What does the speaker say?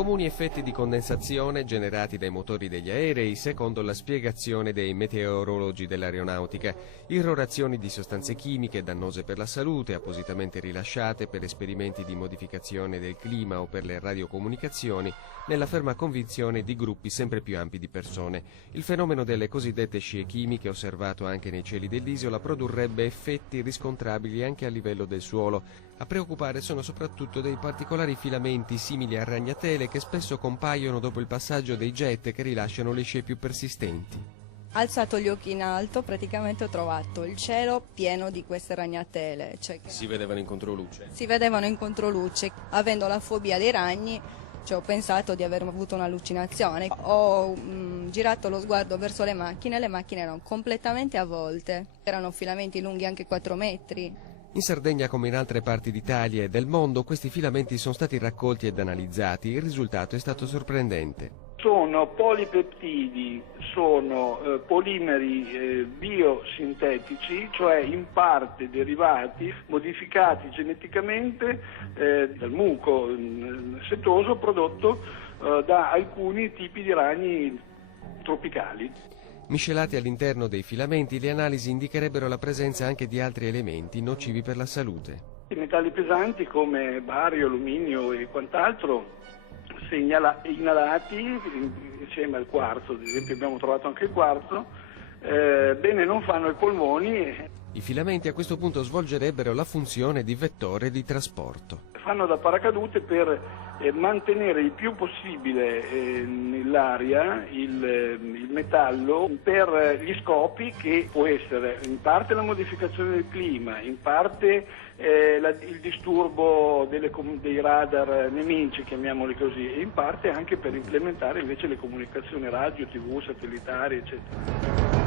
Comuni effetti di condensazione generati dai motori degli aerei, secondo la spiegazione dei meteorologi dell'aeronautica, irrorazioni di sostanze chimiche dannose per la salute, appositamente rilasciate per esperimenti di modificazione del clima o per le radiocomunicazioni, nella ferma convinzione di gruppi sempre più ampi di persone. Il fenomeno delle cosiddette scie chimiche, osservato anche nei cieli dell'isola, produrrebbe effetti riscontrabili anche a livello del suolo. A preoccupare sono soprattutto dei particolari filamenti simili a ragnatele che spesso compaiono dopo il passaggio dei jet che rilasciano le scie più persistenti. Alzato gli occhi in alto, praticamente ho trovato il cielo pieno di queste ragnatele. Si vedevano in controluce? Si vedevano in controluce. Avendo la fobia dei ragni, ho pensato di aver avuto un'allucinazione. Ho girato lo sguardo verso le macchine erano completamente avvolte. Erano filamenti lunghi anche 4 metri. In Sardegna, come in altre parti d'Italia e del mondo, questi filamenti sono stati raccolti ed analizzati. Il risultato è stato sorprendente. Sono polipeptidi, sono polimeri biosintetici, cioè in parte derivati, modificati geneticamente dal muco setoso prodotto da alcuni tipi di ragni tropicali. Miscelati all'interno dei filamenti, le analisi indicherebbero la presenza anche di altri elementi nocivi per la salute. I metalli pesanti come bario, alluminio e quant'altro, se inalati insieme al quarzo, ad esempio abbiamo trovato anche il quarzo, bene non fanno ai polmoni. I filamenti a questo punto svolgerebbero la funzione di vettore di trasporto. Fanno da paracadute per mantenere il più possibile nell'aria il metallo per gli scopi che può essere in parte la modificazione del clima, in parte il disturbo dei radar nemici, chiamiamoli così, e in parte anche per implementare invece le comunicazioni radio, TV, satellitari, eccetera.